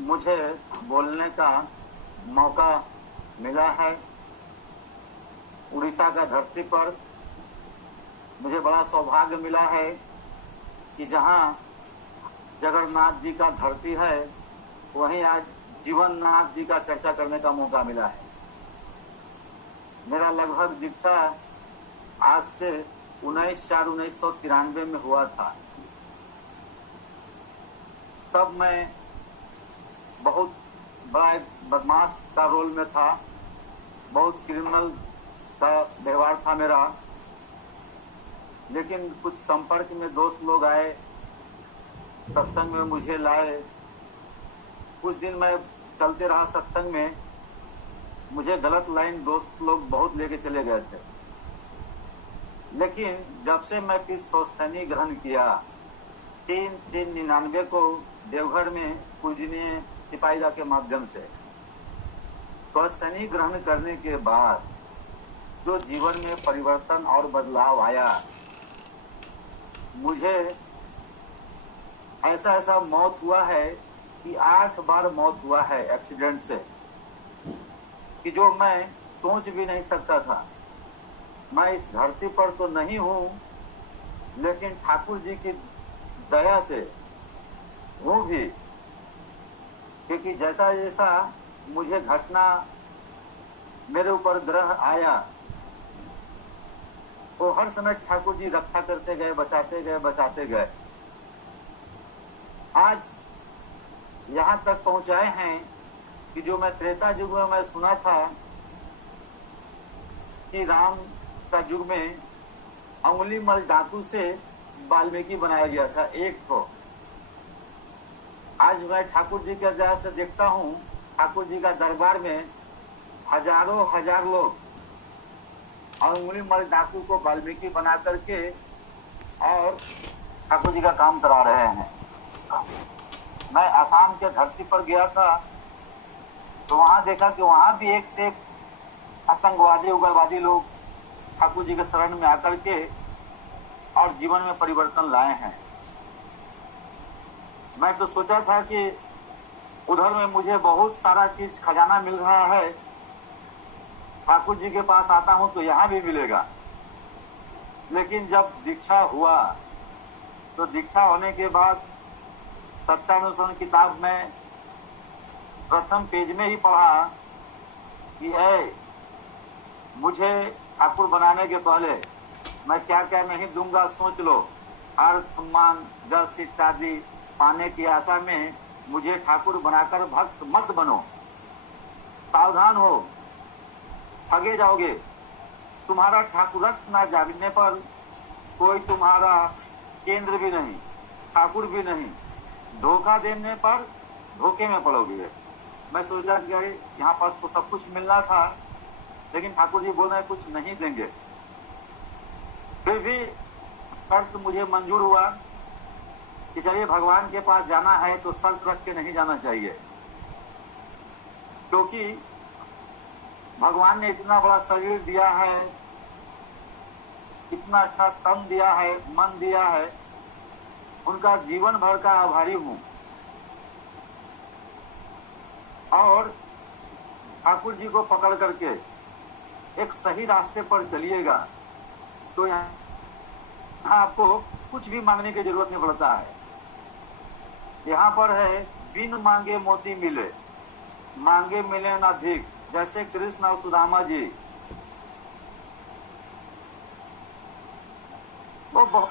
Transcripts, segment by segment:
मुझे बोलने का मौका मिला है। उड़ीसा का धरती पर मुझे बड़ा सौभाग्य मिला है कि जहां जगन्नाथ जी का धरती है, वहीं आज जीवननाथ जी का चर्चा करने का मौका मिला है। मेरा लगभग दीक्षा आज से 19/4/1993 में हुआ था। तब मैं बहुत बड़ा एक बदमाश का रोल में था, बहुत क्रिमिनल का व्यवहार था मेरा। लेकिन कुछ संपर्क में दोस्त लोग आए, सत्संग में मुझे लाए। कुछ दिन मैं चलते रहा सत्संग में, मुझे गलत लाइन दोस्त लोग बहुत लेके चले गए थे। लेकिन जब से मैं फिर शैनी ग्रहण किया 3/3/99 को देवघर में पूजनीय सिपाहीदा के माध्यम से, तो शनि ग्रहण करने के बाद जो जीवन में परिवर्तन और बदलाव आया, मुझे ऐसा मौत हुआ है कि 8 बार मौत हुआ है एक्सीडेंट से, कि जो मैं सोच भी नहीं सकता था। मैं इस धरती पर तो नहीं हूँ, लेकिन ठाकुर जी की दया से हूँ भी, क्योंकि जैसा जैसा मुझे घटना मेरे ऊपर ग्रह आया, वो हर समय ठाकुर जी रक्षा करते गए, बचाते गए। आज यहाँ तक पहुंचाए हैं कि जो मैं त्रेता युग में मैं सुना था कि राम का युग में अंगुली मल डाकू से वाल्मीकि बनाया गया था एक को। आज मैं ठाकुर जी के दया से देखता हूँ, ठाकुर जी का दरबार में हजारों हजार लोग अंगुली मल डाकू को वाल्मीकि बना करके और ठाकुर जी का काम करा रहे हैं। मैं आसाम के धरती पर गया था, तो वहां देखा कि वहां भी एक से एक आतंकवादी उग्रवादी लोग ठाकुर जी के शरण में आकर के और जीवन में परिवर्तन लाए हैं। मैं तो सोचा था कि उधर में मुझे बहुत सारा चीज खजाना मिल रहा है, ठाकुर जी के पास आता हूं तो यहाँ भी मिलेगा। लेकिन जब दीक्षा हुआ, तो दीक्षा होने के बाद सत्यानुसरण किताब में प्रथम पेज में ही पढ़ा कि मुझे ठाकुर बनाने के पहले मैं क्या क्या नहीं दूंगा, सोच लो। अर्थ, सम्मान, जस इत्यादि पाने की आशा में मुझे ठाकुर बनाकर भक्त मत बनो। सावधान हो, ठगे जाओगे। तुम्हारा ठाकुरत्व न जानने पर कोई तुम्हारा केंद्र भी नहीं, ठाकुर भी नहीं। धोखा देने पर धोखे में पड़ोगे। मैं सोचा कि यहाँ पास तो सब कुछ मिलना था, लेकिन ठाकुर जी बोल रहे कुछ नहीं देंगे। फिर भी शर्त मुझे मंजूर हुआ कि चलिए भगवान के पास जाना है तो शर्त रख के नहीं जाना चाहिए, क्योंकि भगवान ने इतना बड़ा शरीर दिया है, इतना अच्छा तन दिया है, मन दिया है, उनका जीवन भर का आभारी हूं। और ठाकुर जी को पकड़ करके एक सही रास्ते पर चलिएगा तो यहाँ आपको कुछ भी मांगने की जरूरत नहीं पड़ता है। यहाँ पर है बिन मांगे मोती मिले, मांगे मिले ना भीख, जैसे कृष्ण और सुदामा जी। वो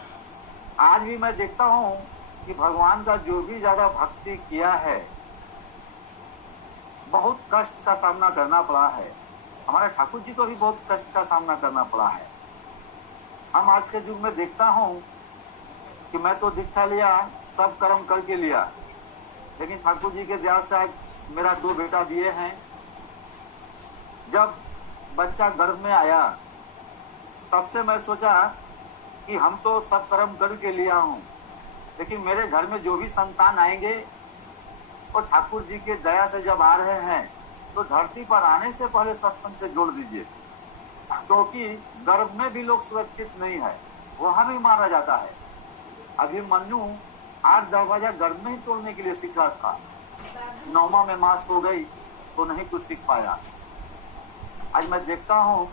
आज भी मैं देखता हूँ कि भगवान का जो भी ज्यादा भक्ति किया है, बहुत कष्ट का सामना करना पड़ा है। हमारे ठाकुर जी को भी बहुत कष्ट का सामना करना पड़ा है। हम आज के युग में देखता हूँ कि मैं तो दीक्षा लिया, सब कर्म करके लिया, लेकिन ठाकुर जी के दया से मेरा 2 बेटा दिए हैं। जब बच्चा गर्भ में आया, तब से मैं सोचा कि हम तो सब कर्म करके लिया हूँ, लेकिन मेरे घर में जो भी संतान आएंगे और ठाकुर जी के दया से जब आ रहे हैं, तो धरती पर आने से पहले सत्संग से जोड़ दीजिए, क्योंकि गर्भ में भी लोग सुरक्षित नहीं है, वहां भी मारा जाता है। अभिमन्यु 8 दरवाजा गर्भ में ही तोड़ने के लिए सीख रहा था, 9वां में मास हो गई तो नहीं कुछ सीख पाया। आज मैं देखता हूँ,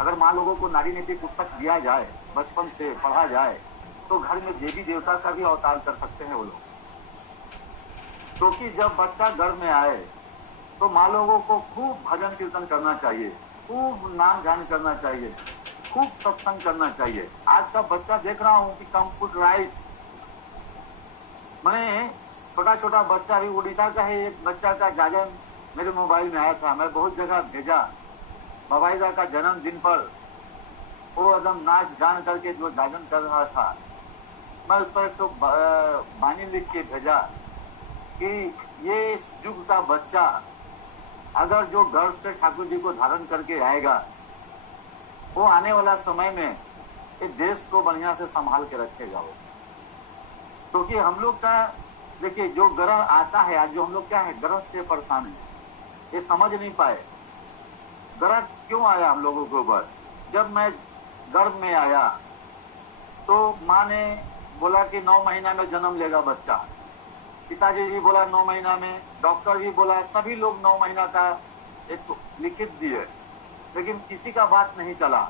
अगर माँ लोगों को नारी नीति पुस्तक दिया जाए, बचपन से पढ़ा जाए, तो घर में देवी देवता का भी अवतार कर सकते हैं वो लोग। क्योंकि जब बच्चा घर में आए तो माँ लोगों को खूब भजन कीर्तन करना चाहिए, खूब नाम ध्यान करना चाहिए, खूब सत्संग करना चाहिए। आज का बच्चा देख रहा हूँ कि कंप्यूटराइज, मैं छोटा छोटा बच्चा भी, उड़ीसा का है एक बच्चा का जागरण मेरे मोबाइल में आया था, मैं बहुत जगह भेजा। बाबाईदा का जन्मदिन पर वो एकदम नाच गान करके जो जागरण कर रहा था, मैं उस पर एक तो बानी लिख के भेजा कि ये इस युग का बच्चा अगर जो गर्व से ठाकुर जी को धारण करके आएगा, वो आने वाला समय में इस देश को बढ़िया से संभाल के रखेगा वो। क्योंकि हम लोग का देखिए जो ग्रह आता है, आज जो हम लोग क्या है ग्रह से परेशान है, ये समझ नहीं पाए ग्रह क्यों आया हम लोगों के ऊपर। जब मैं गर्भ में आया तो माँ ने बोला कि 9 महीना में जन्म लेगा बच्चा, पिताजी भी बोला 9 महीना में, डॉक्टर भी बोला, सभी लोग 9 महीना का एक लिखित दिए, लेकिन किसी का बात नहीं चला।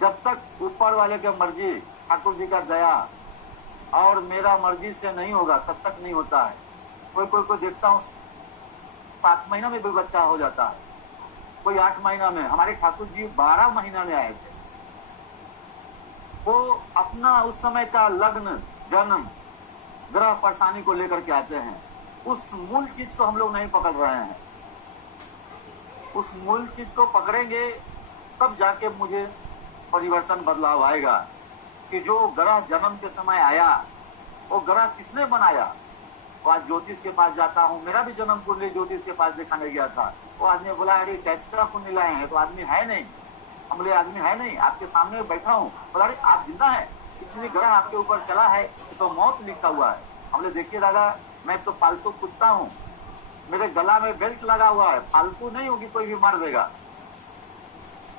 जब तक ऊपर वाले की मर्जी, ठाकुर जी का दया और मेरा मर्जी से नहीं होगा तब तक नहीं होता है। कोई कोई को देखता हूँ 7 महीना में भी बच्चा हो जाता है, कोई 8 महीना में। हमारे ठाकुर जी 12 महीना में आए थे। वो अपना उस समय का लग्न जन्म ग्रह परेशानी को लेकर के आते हैं। उस मूल चीज को हम लोग नहीं पकड़ रहे हैं। उस मूल चीज को पकड़ेंगे तब जाके मुझे परिवर्तन बदलाव आएगा कि जो ग्रह जन्म के समय आया वो ग्रह किसने बनाया। वो आज ज्योतिष के पास जाता हूँ, मेरा भी जन्म कुंडली ज्योतिष के पास दिखाने गया था। वो आदमी बोला अरे कैसे कुंडली लाए हैं, तो आदमी है नहीं। हम बोले आदमी है नहीं, आपके सामने बैठा हूँ। बोला अरे आप जिंदा है, इतनी ग्रह आपके ऊपर चला है तो मौत लिखा हुआ है। हमने देखिए दादा, मैं तो पालतू कुत्ता हूँ, मेरे गला में बेल्ट लगा हुआ है, फालतू नहीं होगी कोई भी मार देगा।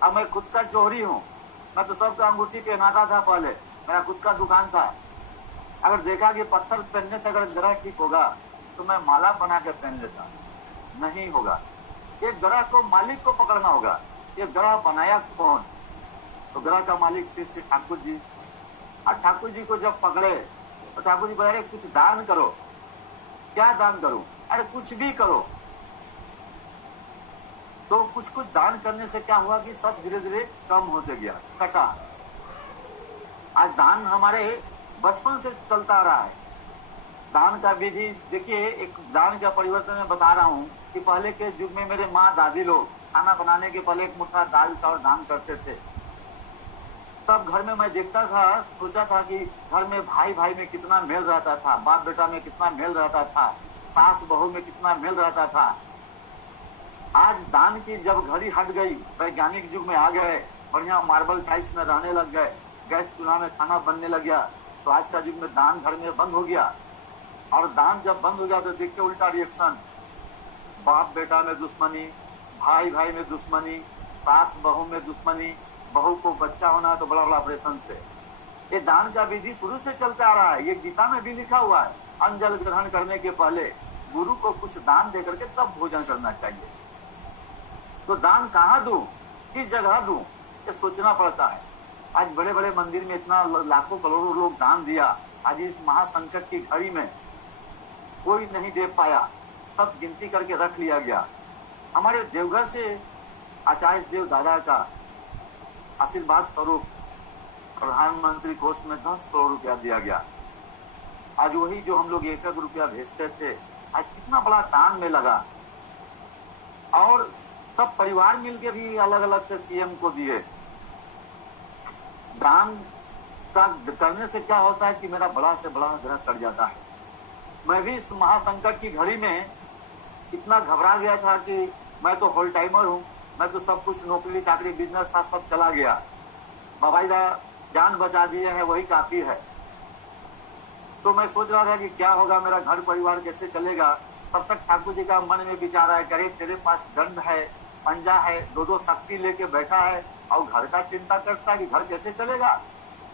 अब मैं खुद का चोरी हूँ, मैं तो सबका अंगूठी पहनाता था पहले, मेरा खुद का दुकान था। अगर देखा कि पत्थर पहनने से अगर ग्रह ठीक होगा तो मैं माला बना के पहन लेता, नहीं होगा। ये ग्रह को मालिक को पकड़ना होगा। ये ग्रह बनाया कौन, तो ग्रह का मालिक श्री ठाकुर जी। और ठाकुर जी को जब पकड़े तो ठाकुर जी बोले कुछ दान करो। क्या दान करूं, अरे कुछ भी करो। तो कुछ कुछ दान करने से क्या हुआ कि सब धीरे धीरे कम होते गया, कटा। आज दान हमारे बचपन से चलता रहा है। दान का विधि देखिए, एक दान का परिवर्तन मैं बता रहा हूँ कि पहले के युग में मेरे माँ दादी लोग खाना बनाने के पहले एक मुट्ठा दाल चावल दान करते थे। तब घर में मैं देखता था, सोचा था कि घर में भाई भाई में कितना मेल रहता था, बाप बेटा में कितना मेल रहता था, सास बहू में कितना मेल रहता था। आज दान की जब घड़ी हट गई, वैज्ञानिक युग में आ गए, बढ़िया मार्बल टाइल्स में रहने लग गए, गैस चूल्हा में खाना बनने लग गया, तो आज का युग में दान घर में बंद हो गया। और दान जब बंद हो गया तो देखते उल्टा रिएक्शन, बाप बेटा में दुश्मनी, भाई भाई में दुश्मनी, सास बहू में दुश्मनी, बहू को बच्चा होना तो बड़ा बड़ा ऑपरेशन से। ये दान का विधि शुरू से चलता आ रहा है। ये गीता में भी लिखा हुआ है, अन्न जल ग्रहण करने के पहले गुरु को कुछ दान दे करके तब भोजन करना चाहिए। तो दान कहाँ दूं, किस जगह दूं, ये सोचना पड़ता है। आज बड़े बड़े मंदिर में इतना लाखों करोड़ों लोग दान दिया, आज इस महासंकट की घड़ी में कोई नहीं दे पाया, सब गिनती करके रख लिया गया। हमारे देवघर से आचार्य देव दादा का आशीर्वाद स्वरूप प्रधानमंत्री कोष में 10 करोड़ रुपया दिया गया। आज वही जो हम लोग 1 रुपया भेजते थे, आज कितना बड़ा दान में लगा। और सब परिवार मिलके भी अलग अलग से सीएम को दिए। दान का करने से क्या होता है कि मेरा बड़ा से बड़ा ग्रह कट जाता है। मैं भी इस महासंकट की घड़ी में इतना घबरा गया था कि मैं तो होल टाइमर हूँ, मैं तो सब कुछ नौकरी चाकरी बिजनेस था सब चला गया। बाबाईदा जान बचा दिए हैं वही काफी है। तो मैं सोच रहा था कि क्या होगा, मेरा घर परिवार कैसे चलेगा। तब तक ठाकुर जी का मन में विचार आया, करे तेरे पास दंड है, पंजा है, 2 शक्ति लेके बैठा है और घर का चिंता करता है कि घर कैसे चलेगा।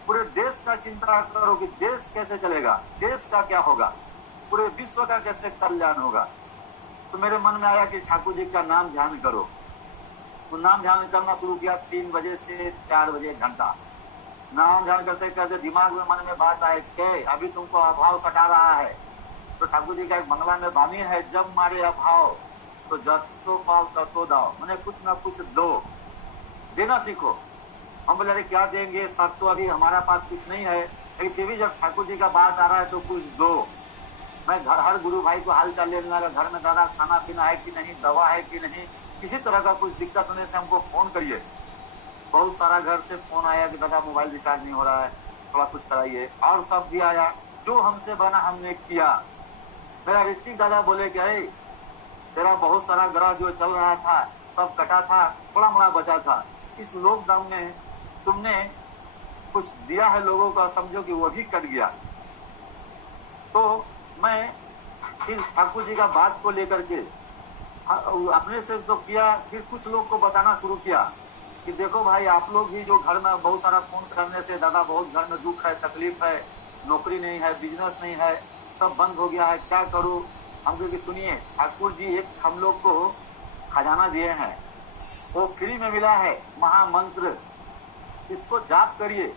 पूरे देश का चिंता करो कि देश कैसे चलेगा, देश का क्या होगा। पूरे विश्व का कैसे कल्याण होगा। तो मेरे मन में आया कि ठाकुर जी का नाम ध्यान करो। तो नाम ध्यान करना शुरू किया 3 बजे से 4 बजे, 1 घंटा नाम ध्यान करते करते दिमाग में मन में बात आए कि अभी तुमको अभाव सता रहा है। तो ठाकुर जी का एक बंगला में वाणी है, जब मारे अभाव तो जब तो पाओ तब तो दाओ, मैंने कुछ ना कुछ दो, देना सीखो। हम बोले अरे क्या देंगे, सब तो अभी हमारा पास कुछ नहीं है, लेकिन फिर भी जब ठाकुर जी का बात आ रहा है तो कुछ दो। मैं घर हर गुरु भाई को हाल चाल लेने लगा, घर में दादा खाना पीना है कि नहीं, दवा है कि नहीं, किसी तरह का कुछ दिक्कत होने से हमको फोन करिए। बहुत सारा घर से फोन आया कि दादा मोबाइल रिचार्ज नहीं हो रहा है, थोड़ा कुछ कराइए, और सब भी आया। जो हमसे बना हमने किया। मेरा ऋतिक दादा बोले कि अरे तेरा बहुत सारा ग्रह जो चल रहा था सब कटा था, थोड़ा मोड़ा बचा था, इस लॉकडाउन में तुमने कुछ दिया है लोगों का, समझो कि वो भी कट गया। तो मैं फिर ठाकुर जी का बात को लेकर के अपने से तो किया, फिर कुछ लोग को बताना शुरू किया कि देखो भाई आप लोग भी जो घर में बहुत सारा फोन करने से दादा बहुत घर में दुख है, तकलीफ है, नौकरी नहीं है, बिजनेस नहीं है, सब बंद हो गया है, क्या करूं। हम क्योंकि सुनिए ठाकुर जी एक हम लोग को खजाना दिए हैं, वो फ्री में मिला है, महामंत्र, इसको जाप करिए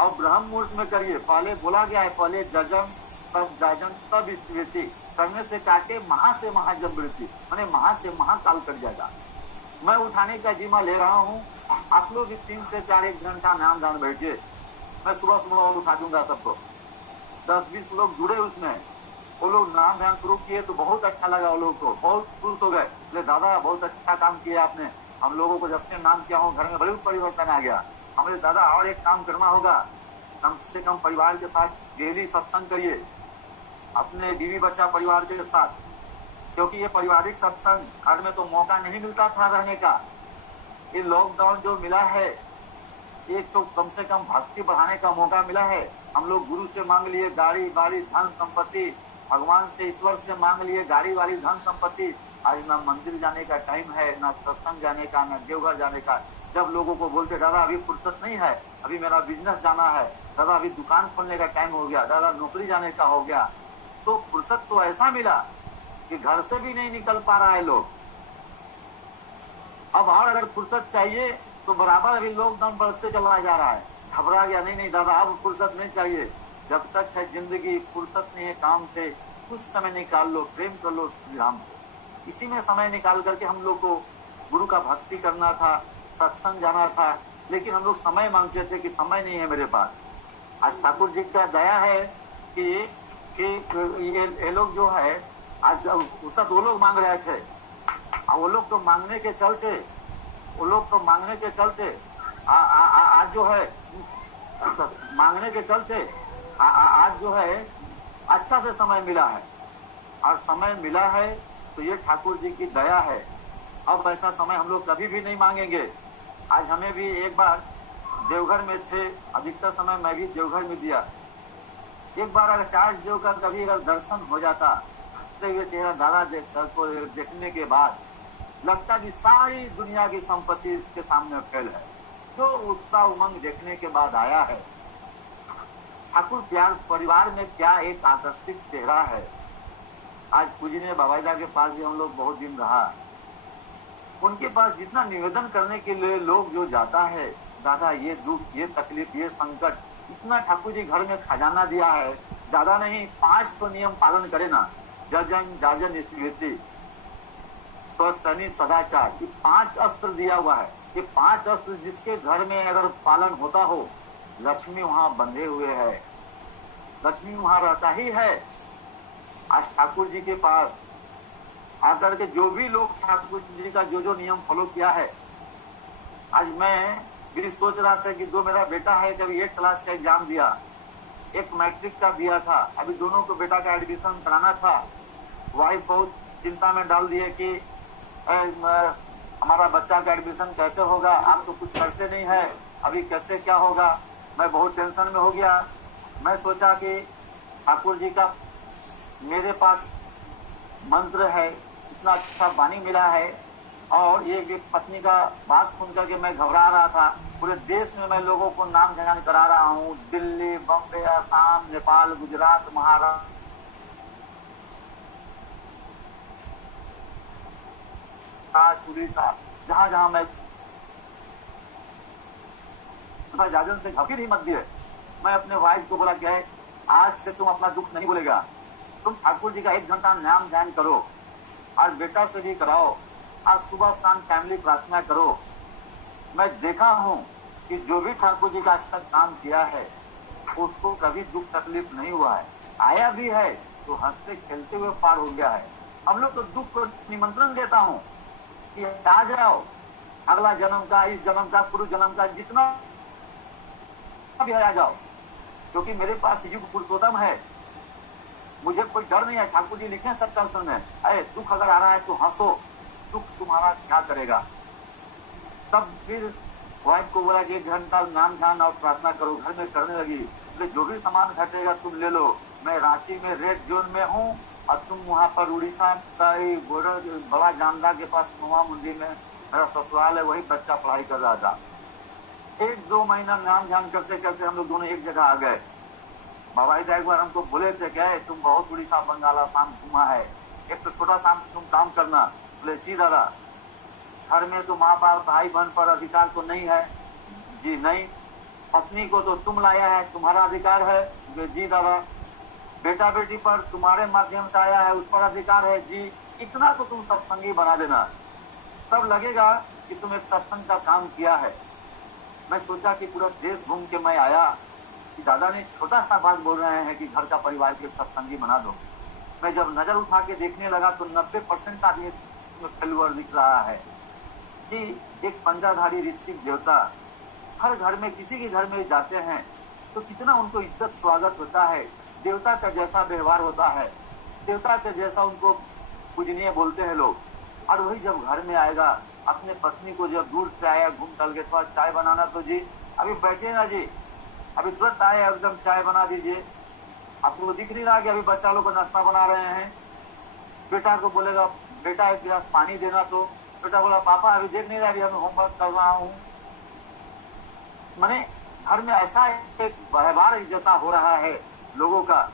और ब्रह्म मुहूर्त में करिए। पहले बोला गया है पहले जजम तब जाजन तब स्मृति, करने से काटे महा से महाजम वृत्ति, मैंने महा से महाकाल कट जाएगा। मैं उठाने का जिम्मा ले रहा हूँ, आप लोग 3 से 4 1 घंटा नाम ध्यान बैठिए। मैं सुबह सुबह और उठा दूंगा सबको, 10-20 लोग जुड़े उसमें, वो लोग नाम ध्यान शुरू किए तो बहुत अच्छा लगा, वो लोग को बहुत खुश हो गए, बोले दादा बहुत अच्छा काम किया आपने, हम लोगों को जब से नाम किया हूँ घर में बड़ी परिवर्तन आ गया। हमें दादा और एक काम करना होगा, कम से कम परिवार के साथ डेली सत्संग करिए, अपने बीवी बच्चा परिवार के साथ, क्योंकि ये पारिवारिक सत्संग घर में तो मौका नहीं मिलता था रहने का। ये लॉकडाउन जो मिला है, एक तो कम से कम भक्ति बढ़ाने का मौका मिला है। हम लोग गुरु से मांग लिए गाड़ी वाड़ी धन संपत्ति, भगवान से ईश्वर से मांग लिए गाड़ी वाड़ी धन संपत्ति। आज ना मंदिर जाने का टाइम है, ना सत्संग जाने का, ना देवघर जाने का। जब लोगों को बोलते दादा अभी फुर्सत नहीं है, अभी मेरा बिजनेस जाना है, दादा अभी दुकान खोलने का टाइम हो गया, दादा नौकरी जाने का हो गया, तो फुर्सत तो ऐसा मिला कि घर से भी नहीं निकल पा रहा है लोग। अब और अगर फुर्सत चाहिए तो बराबर अभी लॉकडाउन बढ़ते चला जा रहा है, घबरा गया, नहीं दादा अब फुर्सत नहीं चाहिए, जब तक है जिंदगी फुर्सत नहीं है काम से, कुछ समय निकाल लो, प्रेम कर लो श्री राम को। इसी में समय निकाल करके हम लोग को गुरु का भक्ति करना था, सत्संग जाना था, लेकिन हम लोग समय मांगते थे कि समय नहीं है मेरे पास। आज ठाकुर जी का दया है कि ये लोग जो है आज उसका वो लोग मांग रहे थे, और वो लोग तो मांगने के चलते आज जो है मांगने के चलते आज जो है अच्छा से समय मिला है, और समय मिला है तो ये ठाकुर जी की दया है। अब ऐसा समय हम लोग कभी भी नहीं मांगेंगे। आज हमें भी एक बार देवघर में थे, अधिकतर समय मैं भी देवघर में दिया, एक बार अगर चार्ज देव का कभी अगर दर्शन हो जाता, हंसते हुए चेहरा दादा को देखने के बाद लगता कि सारी दुनिया की संपत्ति इसके सामने फैल है। जो उत्साह उमंग देखने के बाद आया है, ठाकुर प्यार परिवार में क्या एक आकर्षित चेहरा है। आज पूजनीय बाबाईदा के पास भी हम लोग बहुत दिन रहा, उनके पास जितना निवेदन करने के लिए लोग जो जाता है, दादा ये दुख, ये तकलीफ, ये संकट, इतना ठाकुर जी घर में खजाना दिया है। ज्यादा नहीं, 5 तो नियम पालन करे ना, जजन जाजन स्मृति तो शनि सदाचार, ये 5 अस्त्र दिया हुआ है। ये 5 अस्त्र जिसके घर में अगर पालन होता हो, लक्ष्मी वहां बंधे हुए है, लक्ष्मी वहां रहता ही है। आज ठाकुर जी के पास आकर के जो भी लोग ठाकुर जी का जो नियम फॉलो किया है, आज मैं भी सोच रहा था कि 2 मेरा बेटा है, कभी 8 क्लास का एग्जाम दिया, एक मैट्रिक का दिया था, अभी दोनों को बेटा का एडमिशन कराना था। वाइफ बहुत चिंता में डाल दिए कि हमारा बच्चा का एडमिशन कैसे होगा, आप तो कुछ करते नहीं है, अभी कैसे क्या होगा। मैं बहुत टेंशन में हो गया। मैं सोचा कि ठाकुर जी का मेरे पास मंत्र है, इतना अच्छा वाणी मिला है, और ये पत्नी का बात सुन करके मैं घबरा रहा था। पूरे देश में मैं लोगों को नाम ध्यान करा रहा हूँ, दिल्ली, बम्बे, असम, नेपाल, गुजरात, महाराष्ट्र, उड़ीसा, जहां जहां मैं जाजन से घबीर ही मत दिए। मैं अपने वाइफ को बोला क्या है, आज से तुम अपना दुख नहीं बोलेगा, तुम ठाकुर जी का 1 घंटा नाम ध्यान करो, आज बेटा से भी कराओ, आज सुबह शाम फैमिली प्रार्थना करो। मैं देखा हूं कि जो भी ठाकुर जी का आज तक काम किया है उसको कभी दुख तकलीफ नहीं हुआ है, आया भी है तो हंसते खेलते हुए पार हो गया है। हम लोग तो दुख को निमंत्रण देता हूं कि आ जाओ, अगला जन्म का, इस जन्म का, पूर्व जन्म का, जितना भी आ जाओ, क्योंकि मेरे पास युग पुरुषोत्तम है, मुझे कोई डर नहीं है। ठाकुर जी लिखे सत्संग में, अरे दुख अगर आ रहा है तो हंसो, दुख तुम्हारा क्या करेगा। तब फिर वाइफ को बोला कि 1 घंटा नाम ध्यान और प्रार्थना करो, घर में करने लगी। तो जो भी सामान घटेगा तुम ले लो, मैं रांची में रेड जोन में हूँ और तुम वहाँ पर उड़ीसा का बॉर्डर बड़ा जानदा के पास नुआ मंदिर में मेरा ससुराल है, वही बच्चा पढ़ाई कर रहा था। 1-2 महीना नाम ध्यान करते करते हम लोग दोनों एक जगह आ गए। बाबा जी एक बार हमको बोले थे क्या है, तुम बहुत उड़ीसा बंगाल आसाम घूमा है, एक तो छोटा सा तुम काम करना। बोले जी दादा, घर में तो माँ बाप भाई बहन पर अधिकार तो नहीं है। जी नहीं। पत्नी को तो तुम लाया है, तुम्हारा अधिकार है। जी दादा। बेटा बेटी पर तुम्हारे माध्यम से आया है, उस पर अधिकार है। जी। इतना तो तुम सत्संगी बना देना, तब लगेगा कि तुम एक सत्संग का काम किया है। मैं सोचा कि पूरा देश घूम के मैं आया कि दादा ने छोटा सा बात बोल रहे हैं कि घर का परिवार के सत्संगी बना दो। मैं जब नजर उठा के देखने लगा तो 90% आदमी फेल्यूअर दिख रहा है कि एक पंजाधारी ऋत्विक देवता हर घर में, किसी के घर में जाते हैं तो कितना उनको इज्जत स्वागत होता है, देवता का जैसा व्यवहार होता है, देवता के जैसा उनको पूजनीय बोलते हैं लोग। और वही जब घर में आएगा, अपने पत्नी को जब दूर से आया घूम टल के, थोड़ा चाय बनाना, तो जी अभी बैठे ना जी, अभी तुरंत आए एकदम चाय बना दीजिए। आपको दिख नहीं रहा कि अभी बच्चा लोग को नाश्ता बना रहे हैं। बेटा को बोलेगा बेटा 1 गिलास पानी देना, तो बेटा बोला पापा अभी देख नहीं रहा, अभी मैं होमवर्क कर रहा हूँ। मैंने घर में ऐसा एक व्यवहार जैसा हो रहा है लोगों का।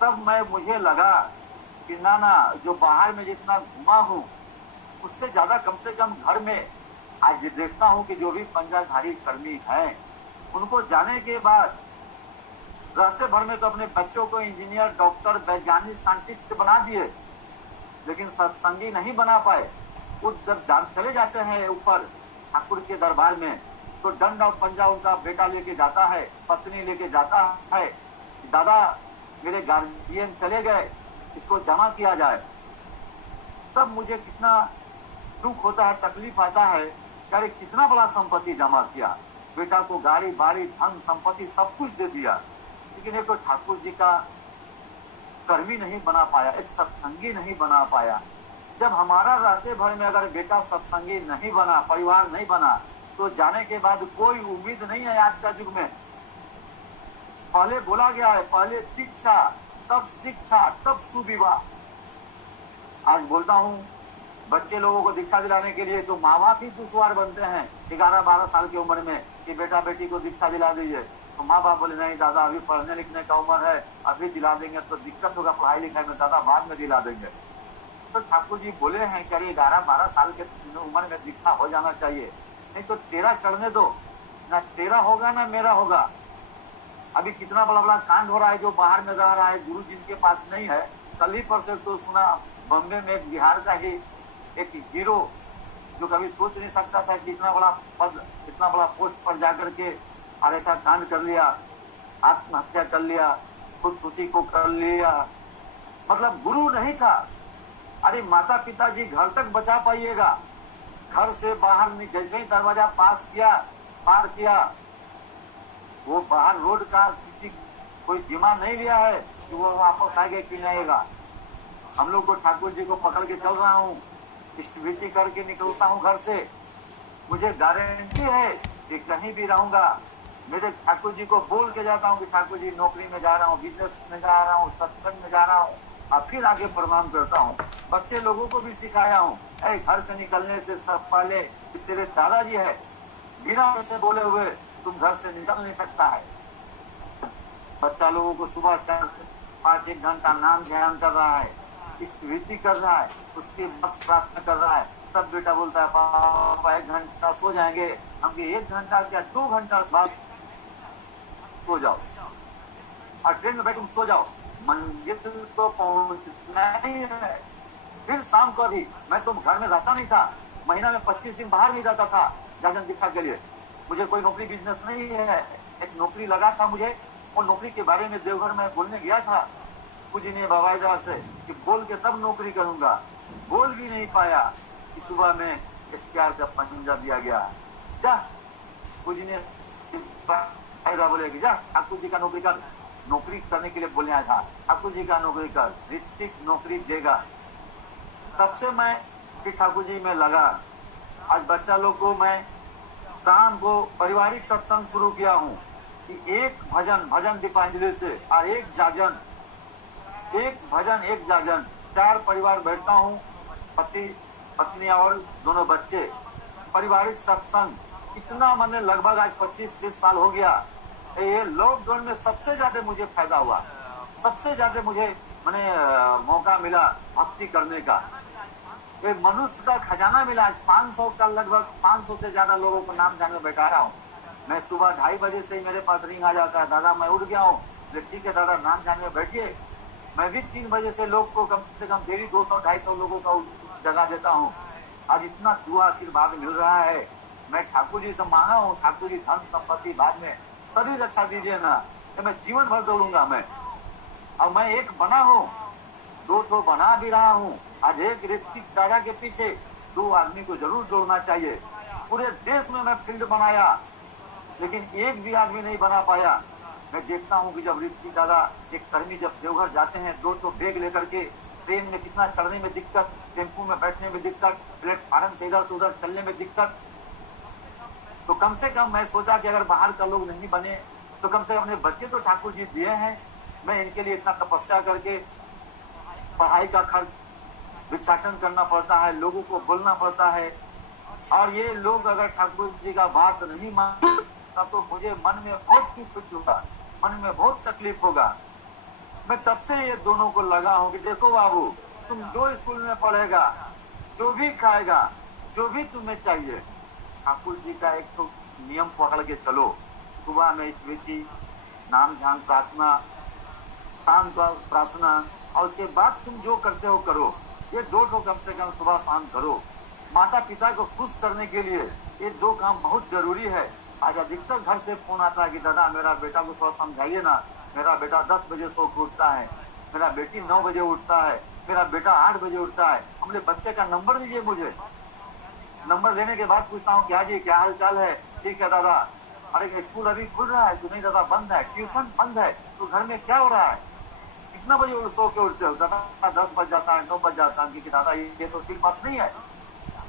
तब मुझे लगा कि ना जो बाहर में जितना घुमा हूँ उससे ज्यादा कम से कम घर में आज देखता हूँ कि जो भी पंजाधारी कर्मी हैं उनको जाने के बाद रास्ते भर में तो अपने बच्चों को इंजीनियर, डॉक्टर, वैज्ञानिक, साइंटिस्ट बना दिए, लेकिन सत्संगी नहीं बना पाए। वो जब चले जाते हैं ऊपर ठाकुर के दरबार में तो दंड और पंजा उनका बेटा लेके जाता है, पत्नी लेके जाता है, दादा मेरे गार्जियन चले गए, इसको जमा किया जाए। तब मुझे कितना दुख होता है, तकलीफ आता है, अरे कितना बड़ा संपत्ति जमा किया, बेटा को गाड़ी बाड़ी धन संपत्ति सब कुछ दे दिया, लेकिन एक तो ठाकुर जी का कर्मी नहीं बना पाया, एक सत्संगी नहीं बना पाया। जब हमारा रास्ते भर में अगर बेटा सत्संगी नहीं बना, परिवार नहीं बना, तो जाने के बाद कोई उम्मीद नहीं है। आज का युग में पहले बोला गया है, पहले दीक्षा, तब शिक्षा, तब सुविवाह। आज बोलता हूँ बच्चे लोगों को दीक्षा दिलाने के लिए तो माँ बाप ही दुश्वार बनते हैं 11-12 साल की उम्र में कि बेटा बेटी को दीक्षा दिला दीजिए। तो माँ बाप बोले नहीं दादा अभी पढ़ने लिखने का उम्र है, अभी दिला देंगे तो दिक्कत होगा पढ़ाई लिखाई में, दादा बाद में दिला देंगे। तो ठाकुर जी बोले हैं कि अरे 11-12 साल के उम्र में दीक्षा हो जाना चाहिए, नहीं तो तेरा चढ़ने दो, ना तेरा होगा ना मेरा होगा। अभी कितना बड़ा बड़ा कांड हो रहा है जो बाहर में रह रहा है, गुरु जिनके पास नहीं है। कल ही पर से तो सुना बॉम्बे में एक बिहार का ही एक हीरो जो कभी सोच नहीं सकता था कि इतना बड़ा पद, इतना बड़ा पोस्ट पर जाकर के और ऐसा कांड कर लिया, आत्महत्या कर लिया, खुदकुशी को कर लिया। मतलब गुरु नहीं था। अरे माता पिता जी घर तक बचा पाइएगा, घर से बाहर जैसे ही दरवाजा पार किया, वो बाहर रोड का किसी कोई जिम्मा नहीं लिया है कि वो वापस आगे कि नहीं आएगा। हम लोग को ठाकुर जी को पकड़ के चल रहा हूँ, इष्टभीति करके निकलता हूँ घर से, मुझे गारंटी है कि कहीं भी रहूंगा मेरे ठाकुर जी को बोल के जाता हूँ कि ठाकुर जी नौकरी में जा रहा हूँ, बिजनेस में जा रहा हूँ, सत्संग में जा रहा हूँ, और फिर आगे प्रणाम करता हूँ। बच्चे लोगों को भी सिखाया हूँ, घर से निकलने से सब पहले तेरे दादाजी है, बिना ऐसे बोले हुए तुम घर से निकल नहीं सकता है। बच्चा लोगों को सुबह 5-1 घंटा नाम ध्यान कर रहा है, स्तुति कर रहा है, उसके बाद प्रार्थना कर रहा है, तब बेटा बोलता है पापा 1 घंटा सो जाएंगे। हम 1 घंटा क्या 2 घंटा बाद सो जाओ, और ट्रेन में बैठ तुम सो जाओ, मंदिर तो पहुंचना ही है। फिर शाम को भी मैं तो घर में रहता नहीं था, महीना में 25 दिन बाहर नहीं जाता था जागरण दीक्षा के लिए। मुझे कोई नौकरी बिजनेस नहीं है, एक नौकरी लगा था मुझे, और नौकरी के बारे में देवघर में बोलने गया था पूजनीय बाबा से कि बोल के तब नौकरी करूंगा, बोल भी नहीं पाया कि सुबह में एसकेआर का पंजा दिया गया। जा पूजनीय बोले कि जा ठाकुर जी का नौकरी कर, नौकरी करने के लिए बोलने आया था, ठाकुर जी का नौकरी कर, ऋतिक नौकरी देगा। तब से मैं फिर ठाकुर जी में लगा। आज बच्चा लोग को मैं शाम को पारिवारिक सत्संग शुरू किया हूँ कि एक भजन दीपांजलि से और एक जागरण, एक भजन एक जागरण, 4 परिवार बैठता हूँ, पति पत्नी और दोनों बच्चे, पारिवारिक सत्संग। इतना मैंने लगभग आज 25-30 साल हो गया। ये लॉकडाउन में सबसे ज्यादा मुझे फायदा हुआ, सबसे ज्यादा मुझे मैंने मौका मिला भक्ति करने का। ये मनुष्य का खजाना मिला। आज 500 का लगभग 500 से ज्यादा लोगों को नाम जान में बैठा रहा हूँ। मैं सुबह 2:30 बजे से ही मेरे पास रिंग आ जाता है, दादा मैं उठ गया हूँ, ठीक है दादा नाम जान में बैठिए। मैं भी 3 बजे से लोग को कम से कम डेली 200-250 लोगों को जगा देता हूँ। आज इतना दुआ आशीर्वाद मिल रहा है। मैं ठाकुर जी से मांगा हूँ, ठाकुर जी धन संपत्ति बाद में शरीर अच्छा दीजिए ना, तो मैं जीवन भर दौड़ूंगा मैं। अब मैं एक बना हूँ, 2 तो बना भी रहा हूँ। आज एक ऋतिक दादा के पीछे 2 आदमी को जरूर जोड़ना चाहिए। पूरे देश में मैं फील्ड बनाया, लेकिन एक भी आदमी नहीं बना पाया। मैं देखता हूँ कि जब ऋतिक दादा एक कर्मी जब देवघर जाते हैं 2 बैग लेकर के, ट्रेन में कितना चढ़ने में दिक्कत, टेम्पू में बैठने में दिक्कत, प्लेटफार्म से इधर से उधर चलने में दिक्कत। तो कम से कम मैं सोचा कि अगर बाहर का लोग नहीं बने तो कम से कम अपने बच्चे तो ठाकुर जी दिए हैं, मैं इनके लिए इतना तपस्या करके पढ़ाई का खर्च भिक्षाटन करना पड़ता है, लोगों को बोलना पड़ता है। और ये लोग अगर ठाकुर जी का बात नहीं मानते तब तो मुझे मन में बहुत कुछ होगा, मन में बहुत तकलीफ होगा। मैं तब से ये दोनों को लगा हूँ कि देखो बाबू, तुम जो स्कूल में पढ़ेगा, जो भी खाएगा, जो भी तुम्हें चाहिए, ठाकुर जी का एक तो नियम पकड़ के चलो। सुबह में स्मृति, नाम ध्यान, प्रार्थना, शाम का प्रार्थना, और उसके बाद तुम जो करते हो करो। ये 2 कम से कम सुबह शाम करो। माता पिता को खुश करने के लिए ये 2 काम बहुत जरूरी है। आज अधिकतर घर से फोन आता है कि दादा मेरा बेटा को थोड़ा समझाइए ना, मेरा बेटा 10 बजे सो के उठता है, मेरा बेटी 9 बजे उठता है, मेरा बेटा 8 बजे उठता है। अपने बच्चे का नंबर दीजिए मुझे। नंबर लेने के बाद पूछता हूँ क्या जी क्या हाल चाल है, ठीक है दादा। अरे स्कूल अभी खुल रहा है तो नहीं दादा बंद है, ट्यूशन बंद है, तो घर में क्या हो रहा है, कितना बजे सो के उठते हो दादा? 10 बज जाता है, 9 बज जाता है, क्योंकि दादा ये तो ठीक बात नहीं है।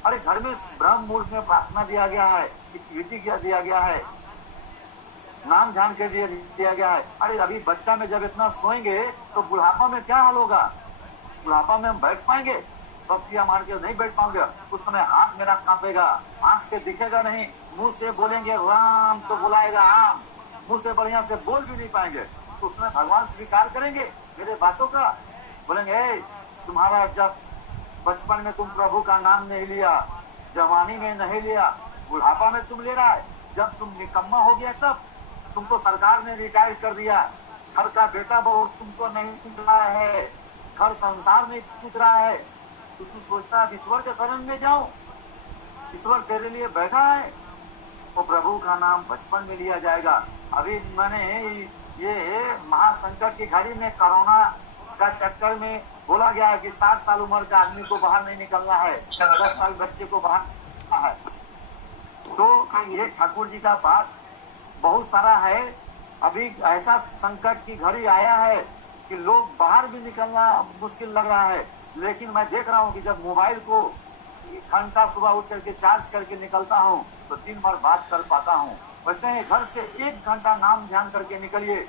अरे घर में ब्रह्म मुहूर्त में प्रार्थना दिया गया है, स्तुति दिया गया है, नाम ध्यान के लिए दिया गया है। अरे अभी बच्चा में जब इतना सोएंगे तो बुढ़ापा में क्या हाल होगा? बुढ़ापा में हम बैठ पाएंगे? पत्तियां मार के नहीं बैठ पाएंगे। उस समय हाथ मेरा कांपेगा, आंख से दिखेगा नहीं, मुंह से बोलेंगे राम तो बुलाएगा आम, मुंह से बढ़िया से बोल भी नहीं पाएंगे। तो उसमें भगवान स्वीकार करेंगे मेरे बातों का? बोलेंगे तुम्हारा जब बचपन में तुम प्रभु का नाम नहीं लिया, जवानी में नहीं लिया, बुढ़ापा में तुम ले रहा है, जब तुम निकम्मा हो गया तब तुमको सरकार ने रिटायर कर दिया, घर का बेटा बहू तुमको नहीं पूछ रहा है, घर संसार नहीं पूछ रहा है, तो तू सोचता है ईश्वर के शरण में जाऊं? ईश्वर तेरे लिए बैठा है, वो प्रभु का नाम बचपन में लिया जाएगा। अभी मैंने ये महासंकट की घड़ी में कोरोना का चक्कर में बोला गया है कि 60 साल उम्र का आदमी को बाहर नहीं निकलना है, 10 साल बच्चे को बाहर निकलना है। तो ये ठाकुर जी का बात बहुत सारा है। अभी ऐसा संकट की घड़ी आया है कि लोग बाहर भी निकलना मुश्किल लग रहा है। लेकिन मैं देख रहा हूँ कि जब मोबाइल को घंटा सुबह उठ करके चार्ज करके निकलता हूँ तो दिन भर बात कर पाता हूँ। वैसे ही घर से 1 घंटा नाम ध्यान करके निकलिए,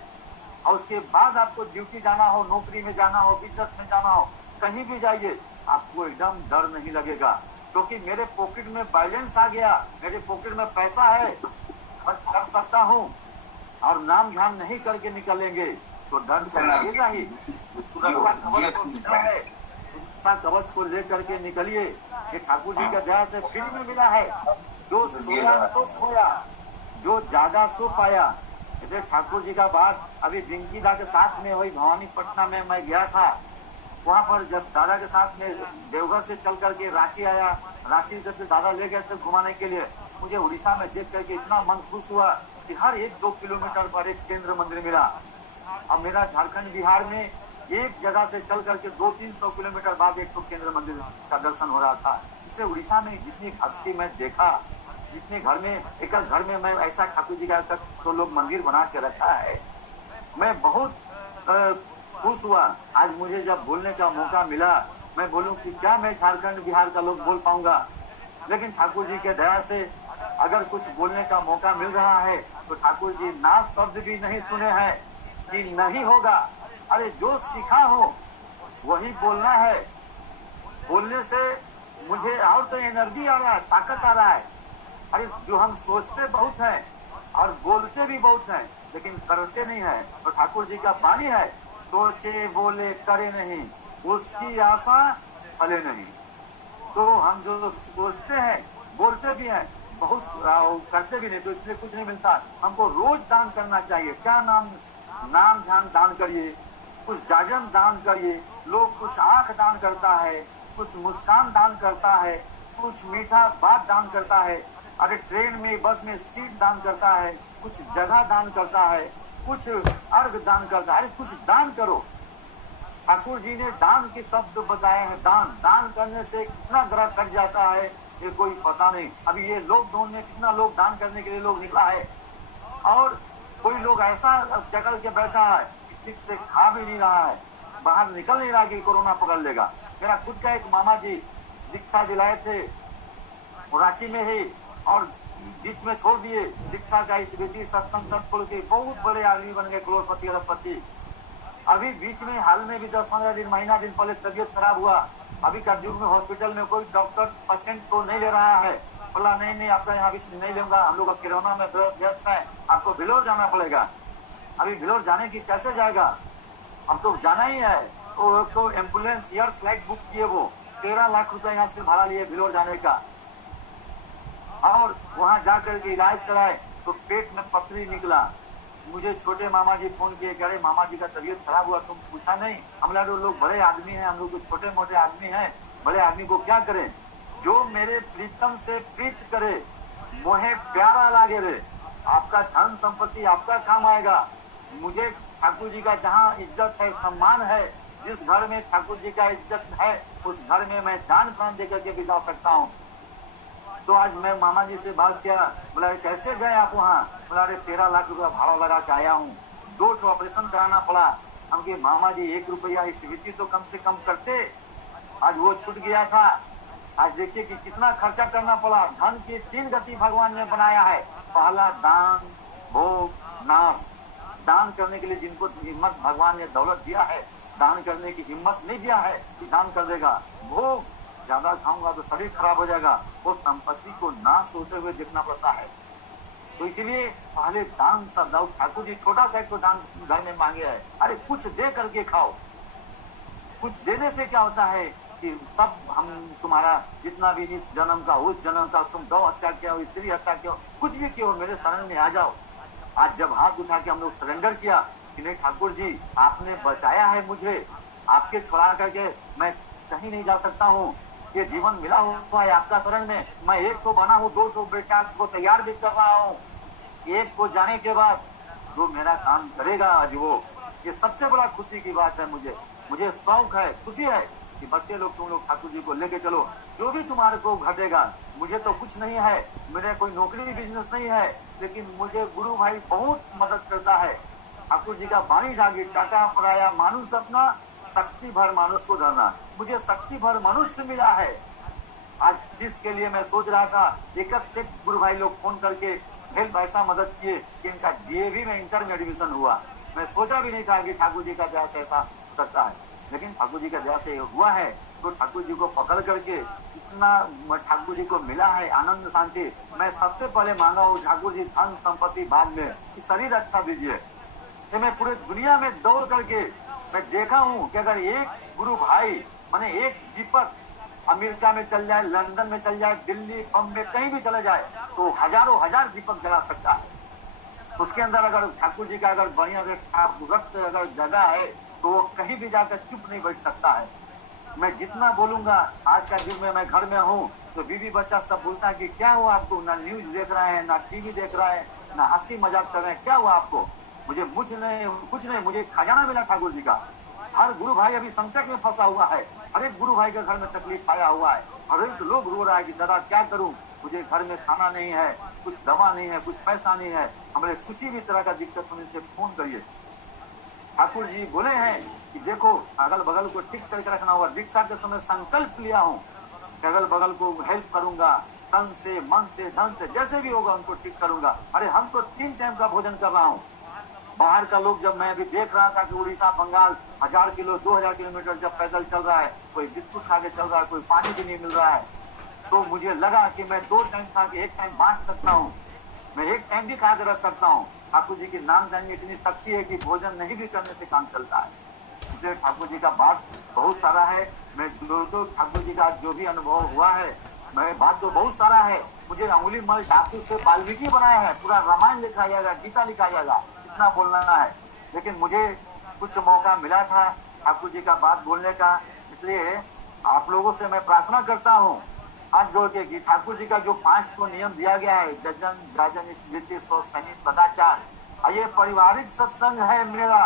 और उसके बाद आपको ड्यूटी जाना हो, नौकरी में जाना हो, बिजनेस में जाना हो, कहीं भी जाइए, आपको एकदम डर नहीं लगेगा, क्योंकि मेरे पॉकेट में बैलेंस आ गया, मेरे पॉकेट में पैसा है, खर्च कर सकता हूँ। और नाम ध्यान नहीं करके निकलेंगे तो डर तो लगेगा ही। सुरक्षा खबर तो है, सा कवच को लेकर के निकलिए कि ठाकुर जी का दया से फ्री में मिला है। जो सोया सो सोया, जो ज्यादा सो पाया। इधर ठाकुर जी का बात अभी रिंकी दा के साथ में वही भवानी पटना में मैं गया था। वहां पर जब दादा के साथ में देवघर से चल करके रांची आया, रांची से फिर दादा ले गए थे घुमाने के लिए। मुझे उड़ीसा में देख करके इतना मन खुश हुआ कि हर 1-2 किलोमीटर पर एक केंद्र मंदिर मिला। अब मेरा झारखंड बिहार में एक जगह से चल करके 200-300 किलोमीटर बाद एक तो केंद्र मंदिर का दर्शन हो रहा था। इसलिए उड़ीसा में जितनी भक्ति मैं देखा, जितने घर में एक घर में मैं ऐसा ठाकुर जी का तक तो लोग मंदिर बना के रखा है, मैं बहुत खुश हुआ। आज मुझे जब बोलने का मौका मिला, मैं बोलूं कि क्या मैं झारखंड बिहार का लोग बोल पाऊंगा, लेकिन ठाकुर जी के दया से अगर कुछ बोलने का मौका मिल रहा है तो ठाकुर जी ना शब्द भी नहीं सुने हैं कि नहीं होगा। अरे जो सीखा हो वही बोलना है। बोलने से मुझे और तो एनर्जी आ रहा है, ताकत आ रहा है। अरे जो हम सोचते बहुत हैं और बोलते भी बहुत हैं, लेकिन करते नहीं है। तो ठाकुर जी का वाणी है, सोचे बोले करे नहीं, उसकी आशा फले नहीं। तो हम जो सोचते हैं, बोलते भी हैं, बहुत करते भी नहीं, तो इसलिए कुछ नहीं मिलता। हमको रोज दान करना चाहिए। क्या नाम ध्यान दान करिए, कुछ जाजम दान करिए। लोग कुछ आंख दान करता है, कुछ मुस्कान दान करता है, कुछ मीठा बात दान करता है। अरे ट्रेन में बस में सीट दान करता है, कुछ जगह दान करता है, कुछ अर्घ दान करता है। अरे कुछ दान करो। ठाकुर जी ने दान के शब्द बताए हैं। दान करने से कितना ग्रह कट जाता है ये कोई पता नहीं। अभी ये लॉकडाउन में कितना लोग दान करने के लिए लोग निकला है, और कोई लोग ऐसा जकड़ के बैठा है ठीक से खा भी नहीं रहा है, बाहर निकल नहीं रहा कि कोरोना पकड़ लेगा। मेरा खुद का एक मामा जी दीक्षा दिलाए थे रांची में ही, और बीच में छोड़ दिए। दीक्षा का इस बेटी सत्संग सतपुर के बहुत बड़े आदमी बन गए, करोड़पति अरबपति। अभी बीच में हाल में भी 10-15 दिन महीना दिन पहले तबियत खराब हुआ। अभी का युग में हॉस्पिटल में कोई डॉक्टर पेशेंट को नहीं ले रहा है, बोला नहीं आपका यहाँ भी नहीं लूंगा, हम लोग कोरोना में व्यस्त है, आपको भिलोर जाना पड़ेगा। अभी भिलोर जाने की कैसे जाएगा, हम तो जाना ही है। तो एम्बुलेंस एयर फ्लाइट बुक किए, वो 13 लाख रुपए यहाँ से भाड़ा लिए भिलोर जाने का, और वहां जाकर के इलाज कराए तो पेट में पथरी निकला। मुझे छोटे मामा जी फोन किए, कह रहे मामा जी का तबीयत खराब हुआ, तुम पूछा नहीं। हम लोग बड़े आदमी हैं, हम लोग छोटे मोटे आदमी हैं, बड़े आदमी को क्या करें। जो मेरे प्रीतम से प्रीत करे, मोहे प्यारा लागे रे, आपका धन संपत्ति आपका काम आएगा। मुझे ठाकुर जी का जहाँ इज्जत है, सम्मान है, जिस घर में ठाकुर जी का इज्जत है, उस घर में मैं जान प्राण देकर के भी जा सकता हूँ। तो आज मैं मामा जी से बात किया, बोला कैसे गए आप वहाँ, बोला अरे 13 लाख रुपया भाड़ा लगा के आया हूँ, 2 ऑपरेशन कराना पड़ा। हम के मामा जी 1 रुपया स्थिति तो कम से कम करते, आज वो छूट गया था। आज देखिए कि कितना खर्चा करना पड़ा। धन की 3 गति भगवान ने बनाया है, पहला दान, भोग, नाश। दान करने के लिए जिनको हिम्मत भगवान ने दौलत दिया है, दान करने की हिम्मत नहीं दिया है कि दान कर देगा। भोग, ज्यादा खाऊंगा तो शरीर खराब हो जाएगा, वो संपत्ति को नाश होते हुए देखना पड़ता है। तो इसलिए पहले दान सब दाऊ। ठाकुर जी छोटा सा एक तो दान घर में मांगे है, अरे कुछ दे करके खाओ। कुछ देने से क्या होता है कि सब हम तुम्हारा जितना भी इस जन्म का उस जन्म का, तुम गौ हत्या किया हो, स्त्री हत्या किया हो, कुछ भी किया हो, मेरे शरण में आ जाओ। आज जब हाथ उठा के हम लोग सरेंडर किया कि नहीं ठाकुर जी आपने बचाया है मुझे, आपके छोड़ा करके मैं कहीं नहीं जा सकता हूँ, ये जीवन मिला हुआ है आपका शरण में। मैं एक तो बना हूँ, 2 बेटा को तैयार भी कर रहा हूँ। एक को जाने के बाद जो मेरा काम करेगा आज वो, ये सबसे बड़ा खुशी की बात है। मुझे शौक है, खुशी है कि बच्चे लोग तुम लोग ठाकुर जी को लेके चलो। जो भी तुम्हारे को घटेगा, मुझे तो कुछ नहीं है, मेरे कोई नौकरी बिजनेस नहीं है, लेकिन मुझे गुरु भाई बहुत मदद करता है। ठाकुर जी का वाणी जागी, टाटा पराया मानुष अपना, शक्ति भर मानुष को धरना। मुझे शक्ति भर मनुष्य मिला है। आज जिसके लिए मैं सोच रहा था, एक गुरु भाई लोग फोन करके ढेर पैसा मदद किए कि इनका डीएवी में इंटर में एडमिशन हुआ। मैं सोचा भी नहीं था कि ठाकुर जी का दया से ऐसा करता है, लेकिन ठाकुर जी का दया से हुआ है। तो ठाकुर जी को पकड़ करके इतना ठाकुर जी को मिला है आनंद शांति। मैं सबसे पहले मांगा हूँ ठाकुर जी धन संपत्ति बाद में, कि शरीर अच्छा दीजिए। मैं पूरे दुनिया में दौड़ करके मैं देखा हूँ कि अगर एक गुरु भाई मैंने एक दीपक अमेरिका में चल जाए, लंदन में चल जाए, दिल्ली, बम्बे, कहीं भी चले जाए तो हजारों हजार दीपक जला सकता है। उसके अंदर अगर ठाकुर जी का अगर बढ़िया रक्त अगर जगह है तो वो कहीं भी जाकर चुप नहीं बैठ सकता है। मैं जितना बोलूंगा, आज का युग में मैं घर में हूँ तो बीवी बच्चा सब बोलता है कि क्या हुआ आपको, ना न्यूज देख रहे हैं, ना टीवी देख रहे हैं, ना हंसी मजाक कर रहे हैं, क्या हुआ आपको? मुझे कुछ नहीं, मुझे खजाना मिला ठाकुर जी का। हर गुरु भाई अभी संकट में फंसा हुआ है, हर एक गुरु भाई के घर में तकलीफ आया हुआ है, हर एक लोग रो रहा है कि दादा क्या करूं, मुझे घर में खाना नहीं है, कुछ दवा नहीं है, कुछ पैसा नहीं है, हमें किसी भी तरह का दिक्कत होने से फोन करिए। ठाकुर जी बोले हैं कि देखो अगल बगल को ठीक करके रखना होगा। दीक्षा के समय संकल्प लिया हूँ कि अगल बगल को हेल्प करूंगा, तन से, मन से, धन से, जैसे भी होगा उनको ठीक करूंगा। अरे हम तो 3 टाइम का भोजन कर रहा हूँ। बाहर का लोग, जब मैं अभी देख रहा था कि उड़ीसा, बंगाल 1000 किलो 2000 किलोमीटर जब पैदल चल रहा है, कोई बिस्कुट खा के चल रहा है, कोई पानी भी नहीं मिल रहा है, तो मुझे लगा कि मैं 2 टाइम खा के 1 टाइम बांट सकता हूँ, मैं 1 टाइम भी खा के रख सकता हूँ। ठाकुर जी की नाम जान में इतनी शक्ति है कि भोजन नहीं भी करने से काम चलता है। इसलिए ठाकुर जी का बात बहुत सारा है। मैं जो ठाकुर जी का जो भी अनुभव हुआ है, मैं बात तो बहुत सारा है। मुझे अंगुली मल डाकू से वाल्मीकि बनाया है, पूरा रामायण लिखा जाएगा, गीता लिखा जाएगा, इतना बोलना है। लेकिन मुझे कुछ मौका मिला था ठाकुर जी का बात बोलने का, इसलिए आप लोगों से मैं प्रार्थना करता हूँ हाथ जोड़ के कि ठाकुर जी का जो 5 को नियम दिया गया है, जजन, राजन, स्मृति, सदाचार, ये पारिवारिक सत्संग है मेरा।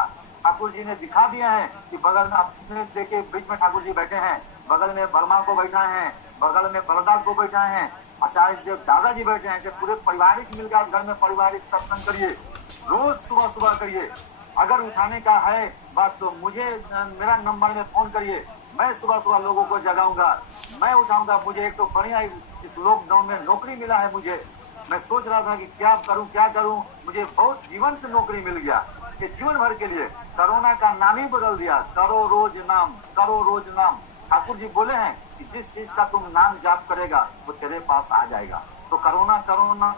ठाकुर जी ने दिखा दिया है कि बगल में अपने देखे बीच में ठाकुर जी बैठे हैं, बगल में वर्मा को बैठा है, बगल में बलदा को बैठा है, आचार्य देव दादाजी बैठे हैं। पूरे पारिवारिक मिलकर घर में पारिवारिक सत्संग करिए, रोज सुबह सुबह करिए। अगर उठाने का है बात तो मुझे मेरा नंबर में फोन करिए, मैं सुबह सुबह लोगों को जगाऊंगा, मैं उठाऊंगा। मुझे एक तो बढ़िया इस लॉकडाउन में नौकरी मिला है मुझे। मैं सोच रहा था कि क्या करूं, मुझे बहुत जीवंत नौकरी मिल गया कि जीवन भर के लिए कोरोना का नाम ही बदल दिया, करो रोज नाम, करो रोज नाम। ठाकुर जी बोले हैं कि जिस चीज का तुम नाम जाप करेगा वो तेरे पास आ जाएगा। तो कोरोना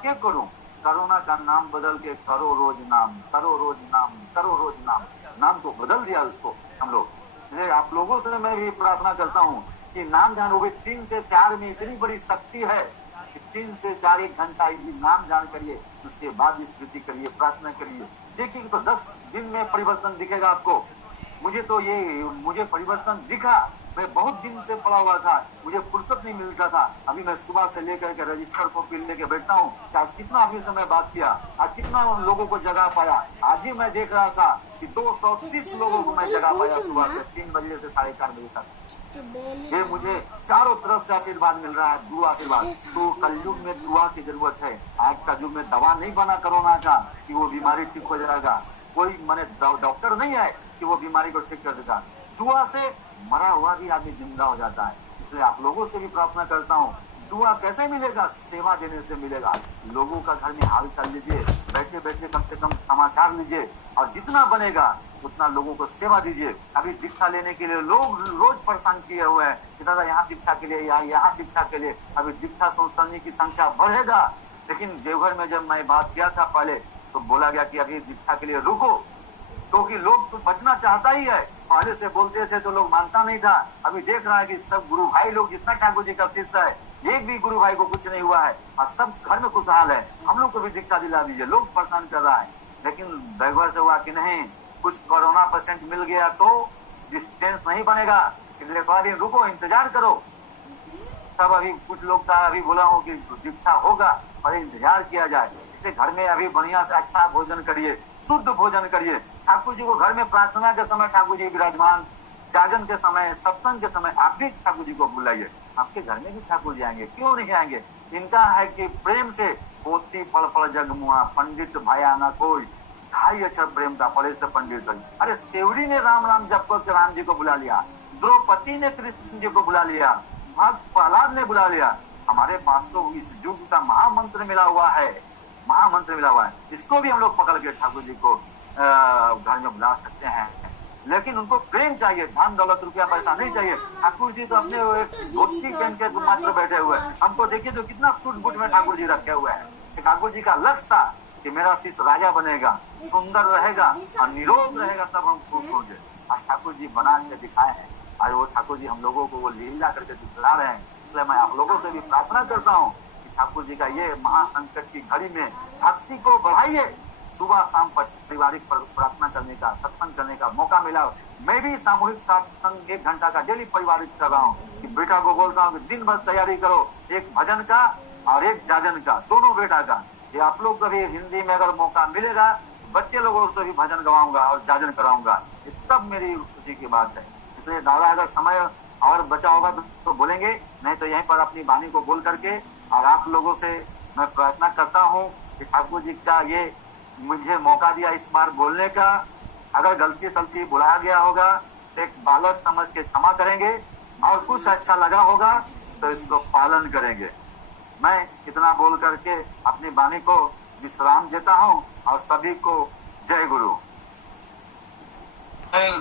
क्या करूं, कोरोना का नाम बदल के करो रोज नाम, करो रोज नाम, करो रोज नाम। नाम को बदल दिया उसको हम लोग। आप लोगों से मैं भी प्रार्थना करता हूँ कि नाम जान हो गए। 3 से 4 में इतनी बड़ी शक्ति है कि 3 से 4 एक घंटा नाम जान करिए, उसके बाद स्मृति करिए, प्रार्थना करिए। देखिए तो 10 दिन में परिवर्तन दिखेगा आपको। मुझे परिवर्तन दिखा। मैं बहुत दिन से पड़ा हुआ था, मुझे फुर्सत नहीं मिलता था। अभी मैं सुबह से लेकर के रजिस्टर कॉपी लेके बैठता हूँ कि आज कितना अभी समय बात किया, आज कितना लोगों को जगा पाया। आज ही मैं देख रहा था कि 230 लोगों को मैं जगा पाया सुबह से 3 बजे से 4:30 बजे तक। ये मुझे चारों तरफ से आशीर्वाद मिल रहा है, दुआ आशीर्वाद। तो कलयुग में दुआ की जरूरत है। आज का युग में दवा नहीं बना कोरोना का कि वो बीमारी ठीक हो जाएगा। कोई माने डॉक्टर नहीं है कि वो बीमारी को ठीक कर देगा। दुआ से मरा हुआ भी आदमी जिंदा हो जाता है। इसलिए आप लोगों से भी प्रार्थना करता हूँ, दुआ कैसे मिलेगा? सेवा देने से मिलेगा। लोगों का घर में हाल चाल लीजिए, बैठे बैठे कम से कम समाचार लीजिए, और जितना बनेगा उतना लोगों को सेवा दीजिए। अभी दीक्षा लेने के लिए लोग रोज परेशान किए हुए हैं कि दादा यहाँ दीक्षा के लिए, यहाँ दीक्षा के लिए। अभी दीक्षा संस्थानी की संख्या बढ़ेगा। लेकिन देवघर में जब मैं बात किया था पहले, तो बोला गया कि अभी दीक्षा के लिए रुको, क्योंकि लोग तो बचना चाहता ही है। पहले से बोलते थे तो लोग मानता नहीं था। अभी देख रहा है कि सब गुरु भाई लोग जितना ठाकुर जी का शिष्य है, एक भी गुरु भाई को कुछ नहीं हुआ है और सब घर में खुशहाल है। हम लोग को भी दीक्षा दिला दीजिए। लोग परेशान कर रहा है, लेकिन देवघर से हुआ कि नहीं, कुछ कोरोना पेशेंट मिल गया तो डिस्टेंस नहीं बनेगा, इसलिए थोड़ा दिन रुको, इंतजार करो। तब अभी कुछ लोग का अभी बोला हूँ कि दीक्षा होगा और इंतजार किया जाए। इसलिए घर में अभी बढ़िया से अच्छा भोजन करिए, शुद्ध भोजन करिए। ठाकुर जी को घर में प्रार्थना के समय ठाकुर जी विराजमान, जागरण के समय, सत्संग के समय आप भी ठाकुर जी को बुलाइए। आपके घर में भी ठाकुर जी आएंगे, क्यों नहीं आएंगे? इनका है कि प्रेम से पोती पल पल जगमुआ, पंडित भाया ना कोई, ढाई अक्षर प्रेम का पड़े से पंडित। अरे सेवड़ी ने राम राम जप करके राम जी को बुला लिया, द्रौपदी ने कृष्ण जी को बुला लिया, भक्त प्रहलाद ने बुला लिया। हमारे पास तो इस युग का महामंत्र मिला हुआ है, महामंत्र मिला हुआ है। इसको भी हम लोग पकड़ के ठाकुर जी को घर में बुला सकते हैं। लेकिन उनको प्रेम चाहिए, धन दौलत रुपया पैसा नहीं चाहिए। ठाकुर जी तो अपने धोती पहन के मात्र बैठे हुए हैं। हमको देखिए तो कितना सूट बूट में ठाकुर जी रखे हुए हैं। ठाकुर जी का लक्ष्य था कि मेरा शिष्य राजा बनेगा, सुंदर रहेगा और निरोग रहेगा, तब हम खूब होंगे। आज ठाकुर जी बना के दिखाए हैं। आज वो ठाकुर जी हम लोगों को वो लीला करके दिखला रहे हैं। इसलिए मैं आप लोगों से भी प्रार्थना करता हूँ कि ठाकुर जी का ये महासंकट की घड़ी में भक्ति को बढ़ाइए। सुबह शाम पारिवारिक प्रार्थना करने का, सत्संग करने का मौका मिला। मैं भी सामूहिक सत्संग 1 घंटा का डेली पारिवारिक कर रहा हूँ कि बेटा को बोलता हूँ कि दिन भर तैयारी करो, एक भजन का और एक जाजन का, दोनों बेटा का। ये आप लोग कभी हिंदी में अगर मौका मिलेगा, बच्चे लोगों से भी भजन गवाऊंगा और जाजन कराऊंगा। ये सब मेरी खुशी की बात है। इसलिए दादा अगर समय और बचा होगा तो बोलेंगे, नहीं तो यहीं पर अपनी वाणी को बोल करके और आप लोगों से मैं प्रार्थना करता हूँ कि ठाकुर जी का ये मुझे मौका दिया इस बार बोलने का। अगर गलती सलती बुलाया गया होगा तो एक बालक समझ के क्षमा करेंगे, और कुछ अच्छा लगा होगा तो इसको पालन करेंगे। मैं इतना बोल करके अपनी वाणी को विश्राम देता हूँ और सभी को जय गुरु।